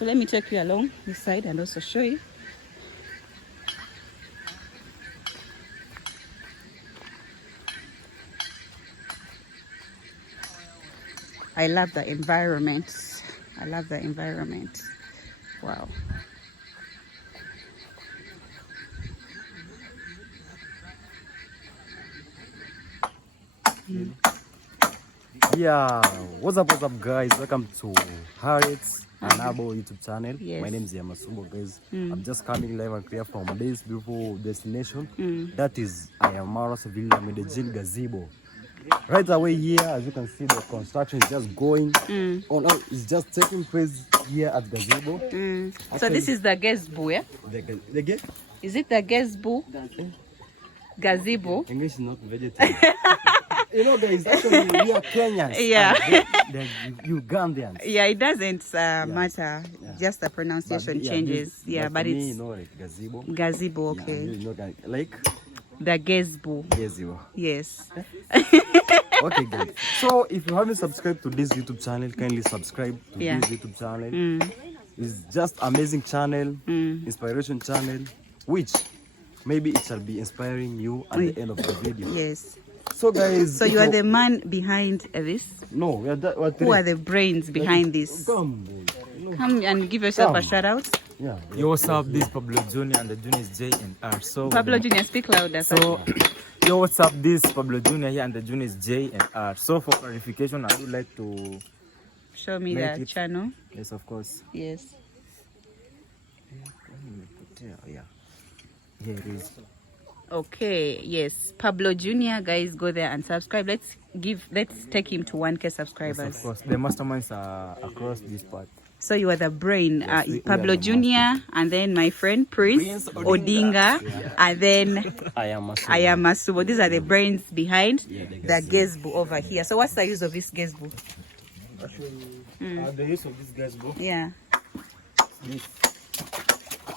So let me take you along this side and also show you. I love the environment. I love the environment. Wow. Yeah, what's up guys? Welcome to Harriet's Anabo YouTube channel. Yes. My name is Yamasubo, guys. I'm just coming live and clear from this beautiful destination. That is Ilamedellin gazebo. Right away here, as you can see, the construction is just going on. It's just taking place here at gazebo. So this is the gazebo, yeah? The gate? Is it the gazebo? Gazebo? English is not vegetarian. You know, guys, actually we are Kenyans. Yeah. The Ugandans. Yeah, it doesn't matter. Yeah. Just the pronunciation But, changes. But me, it's you know, like gazebo. gazebo, okay. Yeah, you know, like The gazebo. gazebo. Yes. Okay, guys. So if you haven't subscribed to this YouTube channel, kindly subscribe to this YouTube channel. It's just amazing channel, inspiration channel, which maybe it shall be inspiring you at the end of the video. Yes. So guys, So you are the man behind this? No, we are Who are the brains behind this? Come and give yourself a shout out. Yeah. Yo, what's up? This is Pablo Jr. and the Jr. is J and R. So Pablo Jr., speak louder. So yo, what's up? This is Pablo Jr. here and the Jr. is J and R. So for clarification, I would like to show me the channel. Yes, of course. Yes. Yeah. Here it is. Okay, yes. Pablo Jr., guys, go there and subscribe. Let's take him to 1K subscribers. Yes, of course. The masterminds are across this part. So you are the brain. Yes, Pablo Jr., and then my friend Prince Odinga, and then I am Masubo. These are the brains behind the gazebo over here. So what's the use of this gazebo? Actually, the use of this gazebo. Yeah. This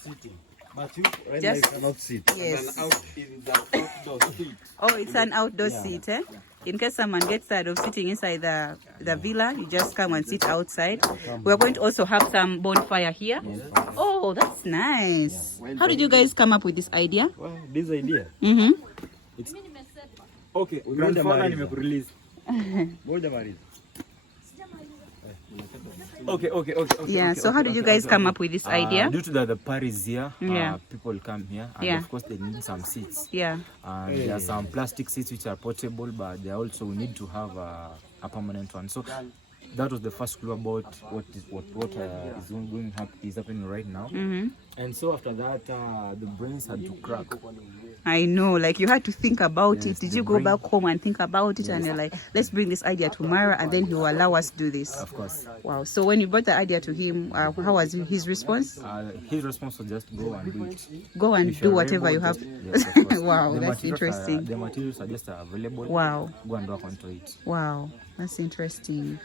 sitting. But you right Just, now you cannot sit. Yes. Out in the outdoor seat. Oh, it's an outdoor seat, eh? In case someone gets tired of sitting inside the villa, you just come and sit outside. We're going to also have some bonfire here. Oh, that's nice. How did you guys come up with this idea? Well, this idea. It's okay. Okay. Yeah, so how did you guys come up with this idea? Due to the parties here, people come here, and of course they need some seats. Yeah. And there are some plastic seats which are portable, but they also need to have a permanent one. So that was the first clue about what is happening right now. And so after that, the brains had to crack. I know, like you had to think about Yes, it. Did you go back home and think about it? And you're like, let's bring this idea to Mara, and then he will allow us to do this. Of course. Wow. So when you brought the idea to him, how was his response? His response was just go and do it. Go and If do you're whatever able, you have. Yes, of course. Wow, The that's materials interesting. The materials are just available. Wow. Go and work onto it. Wow, that's interesting.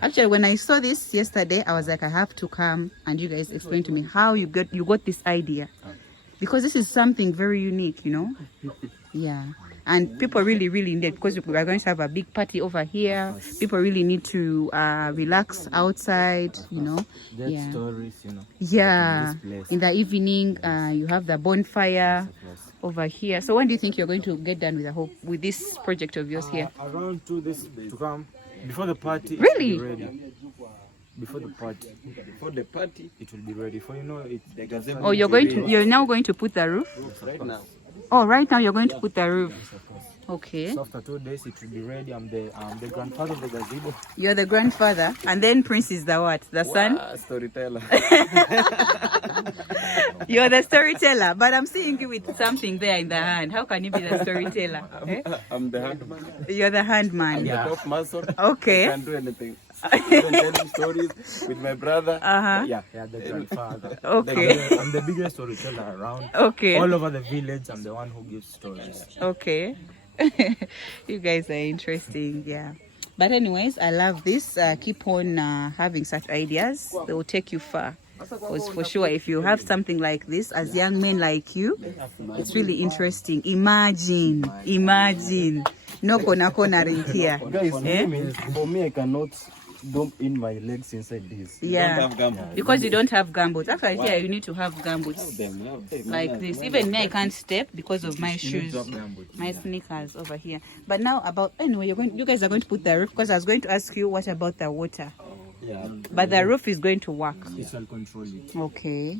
Actually, when I saw this yesterday, I was like, I have to come and you guys explain to me how you got this idea, because this is something very unique, you know. Yeah, and people really need it, because we are going to have a big party over here. People really need to relax outside, you know. Get stories, you know. Yeah, in the evening, you have the bonfire over here. So when do you think you're going to get done with this project of yours here? Around 2 days to come. Before the party, Really? it will be ready. Before the party, it will be ready. For Oh, you're now going to put the roof? right now. Oh, right now you're going to put the roof. Okay. So after 2 days, it will be ready. I'm the grandfather of the gazebo. You're the grandfather, and then Prince is the what? The son? Storyteller. You're the storyteller, but I'm seeing you with something there in the hand. How can you be the storyteller? I'm the handman. You're the handman. The top muscle. Okay. I can't do anything. Even telling stories with my brother. Yeah, the grandfather. Okay. I'm the biggest storyteller around. Okay. All over the village, I'm the one who gives stories. Okay. You guys are interesting, yeah. But anyways, I love this. Keep on having such ideas. They will take you far. Because for sure, if you have something like this, as young men like you, it's really interesting. Imagine. No cornering here. Guys, for me, I cannot bump in my legs inside this. Yeah. Don't have gumboots. Because you don't have gumboots. Actually, here you need to have gumboots Them. like this. Even me, I can't step because of my shoes, my sneakers over here. But now about anyway, you guys are going to put the roof, because I was going to ask you what about the water. Yeah. But the roof is going to work. It shall control it. Okay.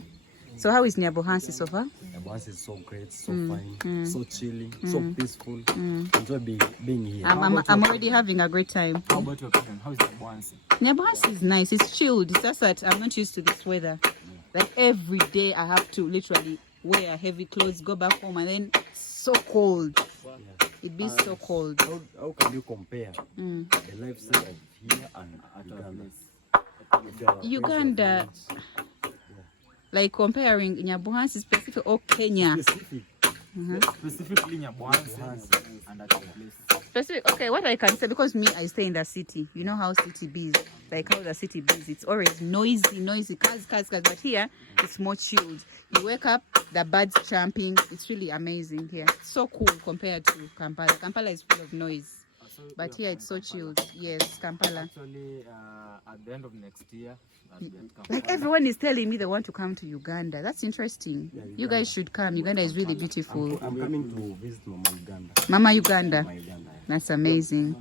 So how is Nyabohansi so far? The bus is so great, so fine, so chilling, so peaceful. Enjoy being here. I'm already having a great time. How about your cousin? How is the Boansi? Nyabohansi is nice. It's chilled. It's just that I'm not used to this weather. Like every day I have to literally wear heavy clothes, go back home, and then it's so cold. It be so cold. How can you compare the lifestyle of here and Uganda? Uganda, like comparing Nyabohansi specific or Kenya? Specific. Specifically in your Boansi and at your place. Specific. Okay, what I can say, because me, I stay in the city. You know how city bees, like how the city bees, it's always noisy, cars. But here, it's more chilled. You wake up, the birds champing. It's really amazing here. It's so cool compared to Kampala. Kampala is full of noise. But here it's so chilled. Yes, Kampala. Actually, at the end of next year, I'll be at Kampala. Like everyone is telling me they want to come to Uganda. That's interesting. You guys should come. Uganda is really beautiful. I'm coming to visit Mama Uganda. Mama Uganda. Mama Uganda. That's amazing.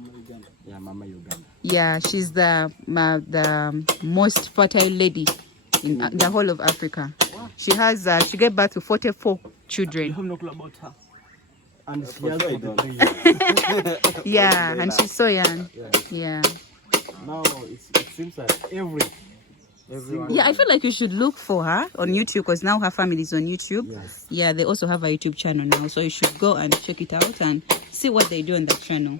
Yeah, Mama Uganda. Yeah, she's the most fertile lady in the whole of Africa. She has she gave birth to 44 children. have no clue about her. And she has 43 years. Yeah, and she's so young. Yeah. Now it seems like everyone. Yeah, I feel like you should look for her on YouTube, because now her family is on YouTube. Yes. Yeah, they also have a YouTube channel now, so you should go and check it out and see what they do on that channel.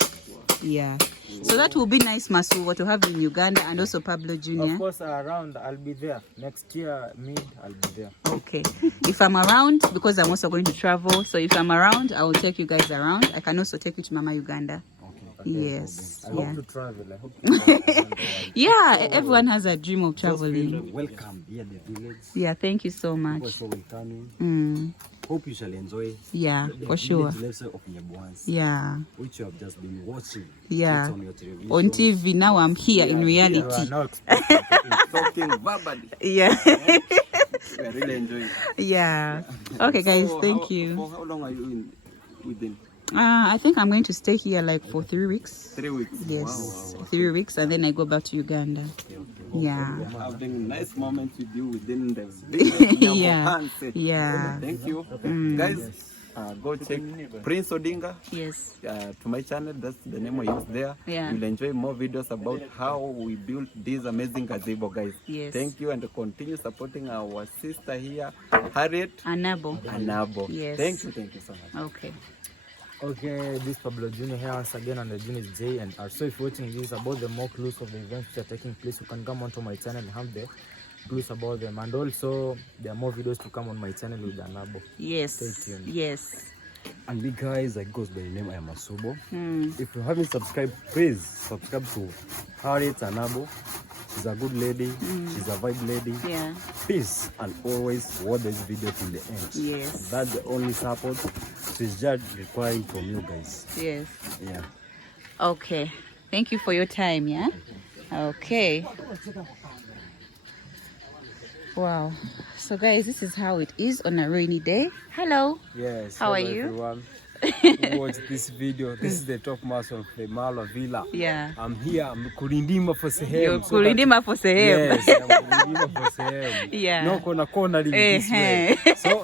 Yeah. So that will be nice, Masuwa, to have in Uganda, and also Pablo Jr. Of course, around, I'll be there. Next year, I'll be there. Okay. If I'm around, because I'm also going to travel, so if I'm around, I will take you guys around. I can also take you to Mama Uganda. Yes. I Yeah. hope to travel. I hope to travel. Yeah, everyone has a dream of traveling. Welcome here, the village. Yeah, thank you so People are much. so welcoming. Mm. Hope you shall enjoy Yeah, the for sure. village lifestyle of Nyabohansi, Yeah. which you have just been watching. Yeah. It's on your television. On TV, now I'm here in You are reality. now expecting Talking verbally. Yeah. We are really enjoying it. Yeah. Okay, guys, So thank you. For how long are you within? I think I'm going to stay here like for 3 weeks. 3 weeks. Yes, 3 weeks, and then I go back to Uganda. Yeah. Having nice moments with you within the video. Yeah. Yeah. Thank you. Guys, go check Prince Odinga Yes. to my channel. That's the name I use there. Yeah. You'll enjoy more videos about how we built this amazing gazebo, guys. Yes. Thank you, and continue supporting our sister here, Harriet Anabo. Anabo. Yes. Thank you so much. Okay. Okay, this is Pablo Jr. here once again, and the Jr. is Jay. And also, if you're watching this about the more clues of the events that are taking place, you can come onto my channel and have the clues about them. And also, there are more videos to come on my channel with Anabo. Yes. Stay tuned. Yes. And me, guys, I goes by the name I am Asubo. Mm. If you haven't subscribed, please subscribe to Harriet Anabo. She's a good lady. She's a vibe lady. Yeah. Peace, and always watch this video till the end. Yes. That's the only support she's just requiring from you guys. Yes. Yeah. Okay. Thank you for your time, yeah? Okay. Wow. So guys, this is how it is on a rainy day. Hello. Yes. How are hello you? Everyone who watched this video. This is the top mass of the Mala Villa. Yeah. I'm here. I'm kulindima for sehemu. You're kulindima for sehemu. Yes, I'm kulindima for sehemu. Yeah. No corner this way. So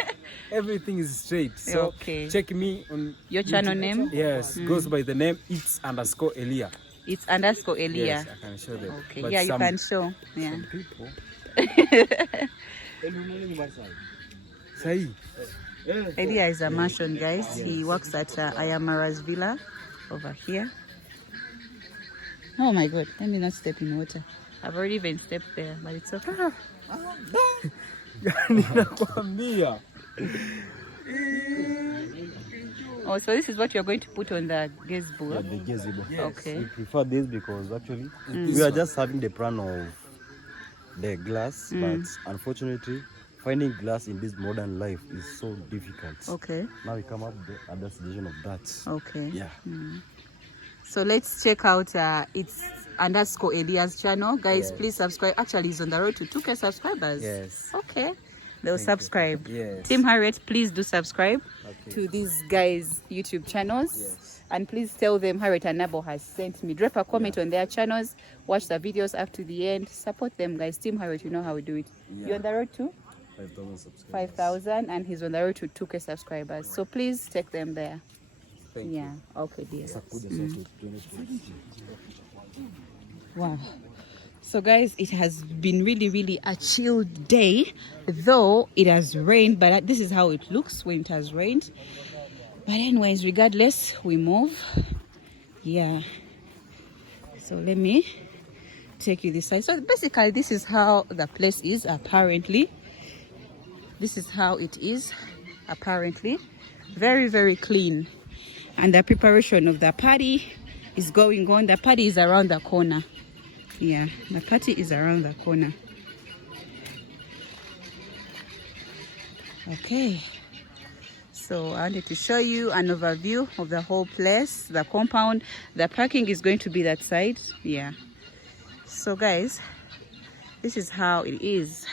everything is straight. So Okay. check me on Your channel YouTube. name? Yes, goes by the name It's_Elia. It's _ Elia. Yes, I can show them. Okay. But Yeah, you some can show. Yeah. people. Sahi. Elia is a Martian, guys. He works at Ayamara's villa over here. Oh my God, let me not step in water. I've already been stepped there, but it's okay. Ninakwambia. Oh, so this is what you're going to put on the gazebo? Yeah, the gazebo. Okay. We prefer this because actually we are just having the plan of the glass, but unfortunately finding glass in this modern life is so difficult. Okay. Now we come up with the decision of that. Okay. Yeah. So let's check out its Elia's channel. Guys, Yes. please subscribe. Actually, he's on the road to 2K subscribers. Yes. Okay. They'll subscribe. Yes. Team Harriet, please do subscribe Okay. to these guys' YouTube channels. Yes. And please tell them Harriet and Nabo has sent me. Drop a comment on their channels. Watch the videos up to the end. Support them, guys. Team Harriet, you know how we do it. Yeah. You're on the road to 5,000 subscribers. 5,000 and he's on the road to 2K subscribers. So please take them there. Thank Yeah. Okay, dear. you. Wow. So guys, it has been really a chilled day, though it has rained, but this is how it looks when it has rained. But anyways, regardless, we move. Yeah. So let me take you this side. So basically this is how the place is apparently. This is how it is apparently. Very clean. And the preparation of the party is going on. The party is around the corner. Yeah, the party is around the corner. Okay, so I wanted to show you an overview of the whole place, the compound. The parking is going to be that side. Yeah. So guys, this is how it is.